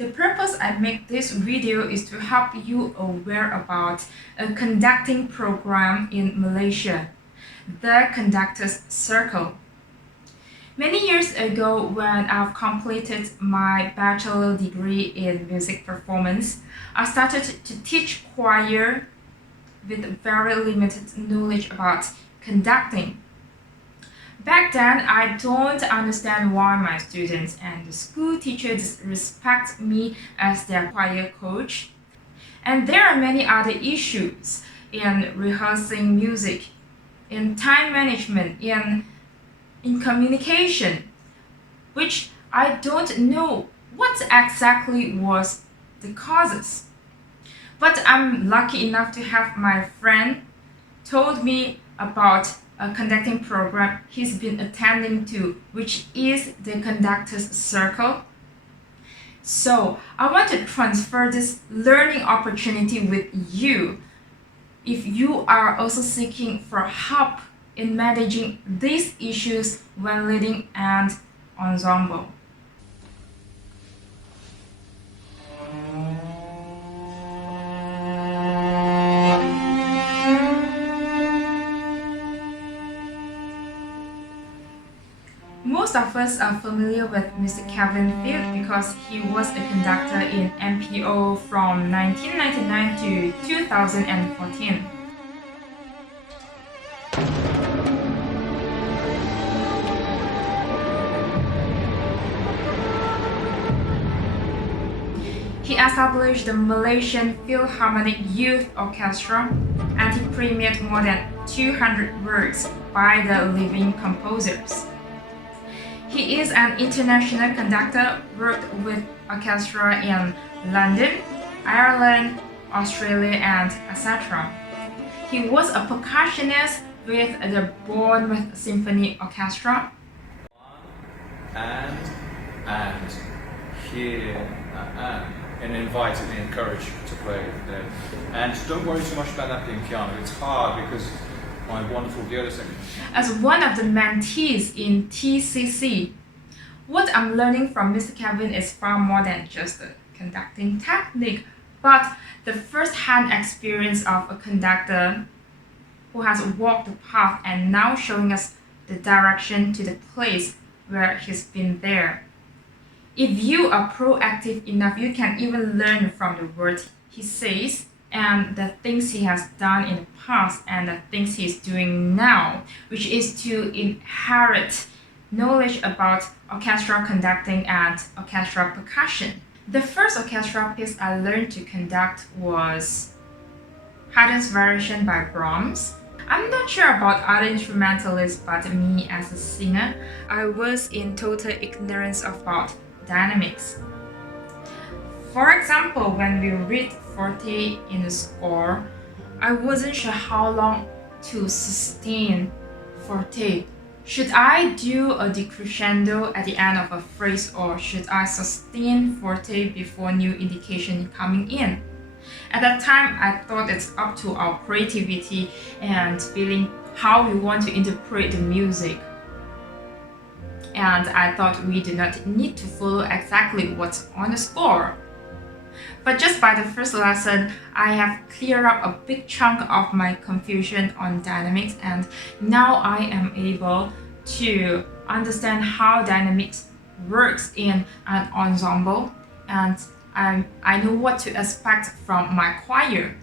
The purpose I make this video is to help you aware about a conducting program in Malaysia, the Conductor's Circle. Many years ago, when I've completed my bachelor degree in music performance, I started to teach choir with very limited knowledge about conducting. Back then, I don't understand why my students and the school teachers respect me as their choir coach. And there are many other issues in rehearsing music, in time management, in communication, which I don't know what exactly was the causes. But I'm lucky enough to have my friend told me about a conducting program he's been attending to, which is the Conductor's Circle. So I want to transfer this learning opportunity with you if you are also seeking for help in managing these issues when leading an ensemble. Most of us are familiar with Mr. Kevin Field because he was a conductor in MPO from 1999 to 2014. He established the Malaysian Philharmonic Youth Orchestra and he premiered more than 200 works by the living composers. He is an international conductor, worked with orchestra in London, Ireland, Australia, and etc. He was a percussionist with the Bournemouth Symphony Orchestra. And here and invited and encouraged to play there. And don't worry too much about that being piano. It's hard because my wonderful viola section. As one of the mentees in TCC, what I'm learning from Mr. Kevin is far more than just the conducting technique, but the first-hand experience of a conductor who has walked the path and now showing us the direction to the place where he's been there. If you are proactive enough, you can even learn from the words he says and the things he has done in the past and the things he's doing now, which is to inherit knowledge about orchestra conducting and orchestra percussion. The first orchestra piece I learned to conduct was Haydn's Variation by Brahms. I'm not sure about other instrumentalists, but me as a singer, I was in total ignorance about dynamics. For example, when we read forte in the score, I wasn't sure how long to sustain forte. Should I do a decrescendo at the end of a phrase or should I sustain forte before new indication coming in? At that time, I thought it's up to our creativity and feeling how we want to interpret the music. And I thought we do not need to follow exactly what's on the score. But just by the first lesson, I have cleared up a big chunk of my confusion on dynamics, and now I am able to understand how dynamics works in an ensemble, and I know what to expect from my choir.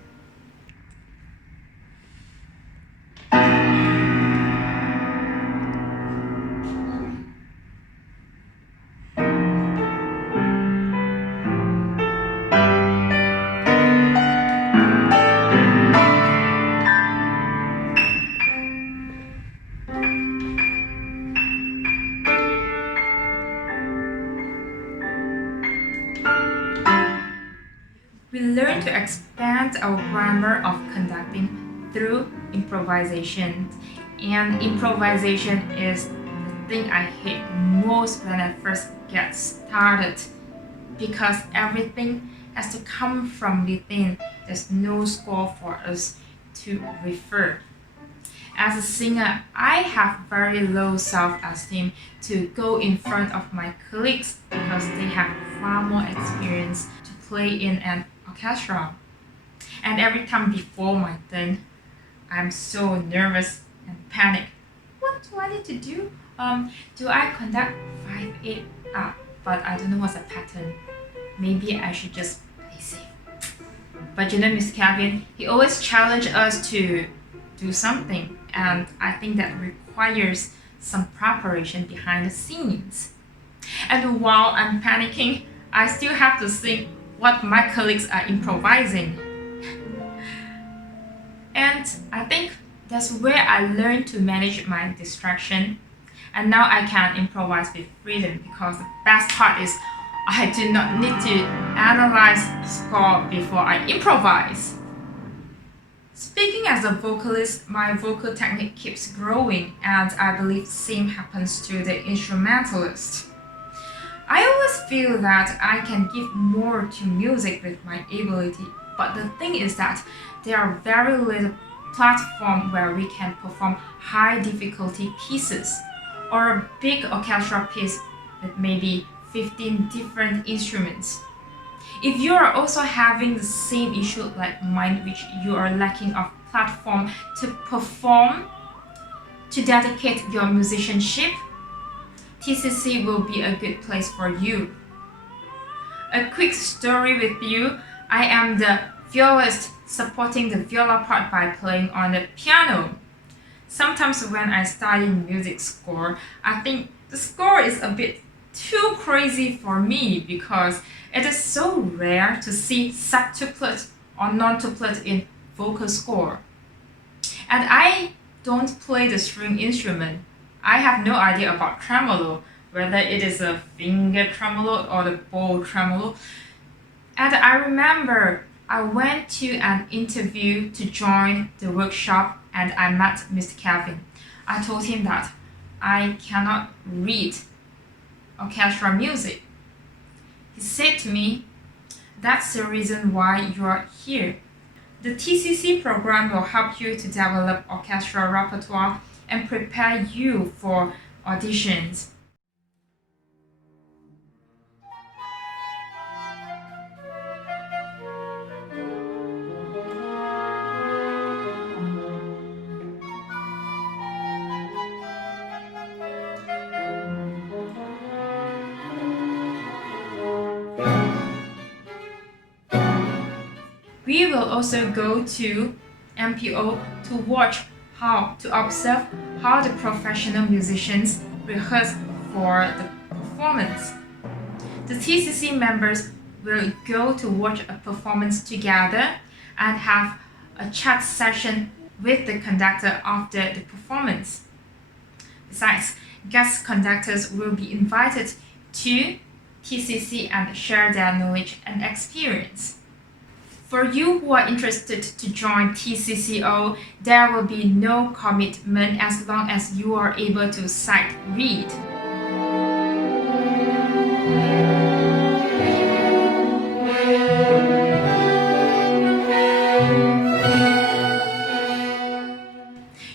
We learn to expand our grammar of conducting through improvisation. And improvisation is the thing I hate most when I first get started because everything has to come from within. There's no score for us to refer. As a singer, I have very low self-esteem to go in front of my colleagues because they have far more experience experience to play in an orchestra. And every time before my turn, I'm so nervous and panic. What do I need to do? Do I conduct 5/8? But I don't know what's the pattern. Maybe I should just play safe. But you know, Mr. Kevin, he always challenges us to do something, and I think that requires some preparation behind the scenes. And while I'm panicking, I still have to think what my colleagues are improvising. And I think that's where I learned to manage my distraction. And now I can improvise with freedom, because the best part is I do not need to analyze the score before I improvise. Speaking as a vocalist, my vocal technique keeps growing, and I believe the same happens to the instrumentalist. I always feel that I can give more to music with my ability, but the thing is that there are very little platforms where we can perform high difficulty pieces or a big orchestra piece with maybe 15 different instruments. If you are also having the same issue like mine, which you are lacking of platform to perform, to dedicate your musicianship, TCC will be a good place for you. A quick story with you, I am the violist supporting the viola part by playing on the piano. Sometimes when I study music score, I think the score is a bit too crazy for me, because it is so rare to see septuplet or nontuplet in vocal score. And I don't play the string instrument. I have no idea about tremolo, whether it is a finger tremolo or the bow tremolo. And I remember I went to an interview to join the workshop, and I met Mr. Kevin. I told him that I cannot read orchestra music. He said to me, "That's the reason why you are here. The TCC program will help you to develop orchestral repertoire and prepare you for auditions." We will also go to MPO to observe how the professional musicians rehearse for the performance. The TCC members will go to watch a performance together and have a chat session with the conductor after the performance. Besides, guest conductors will be invited to TCC and share their knowledge and experience. For you who are interested to join TCCO, there will be no commitment as long as you are able to sight read.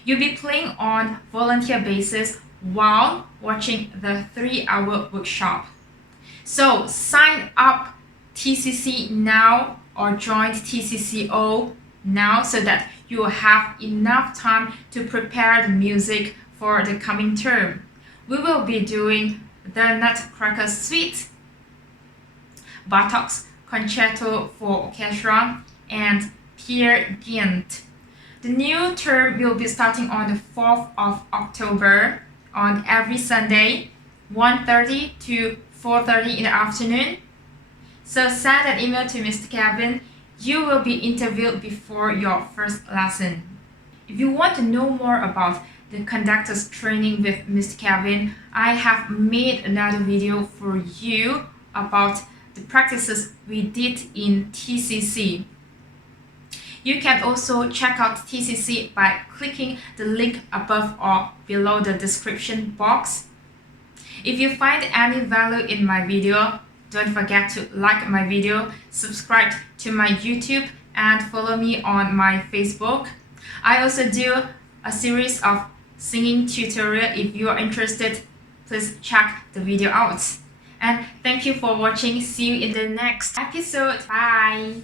You'll be playing on volunteer basis while watching the 3-hour workshop. So sign up TCC now or join TCCO now, so that you will have enough time to prepare the music for the coming term. We will be doing the Nutcracker Suite, Bartók's Concerto for Orchestra, and Peer Gynt. The new term will be starting on the 4th of October on every Sunday, 1:30 to 4:30 in the afternoon. So send an email to Mr. Kevin. You will be interviewed before your first lesson. If you want to know more about the conductor's training with Mr. Kevin, I have made another video for you about the practices we did in TCC. You can also check out TCC by clicking the link above or below the description box. If you find any value in my video, don't forget to like my video, subscribe to my YouTube, and follow me on my Facebook. I also do a series of singing tutorial. If you are interested, please check the video out. And thank you for watching. See you in the next episode. Bye!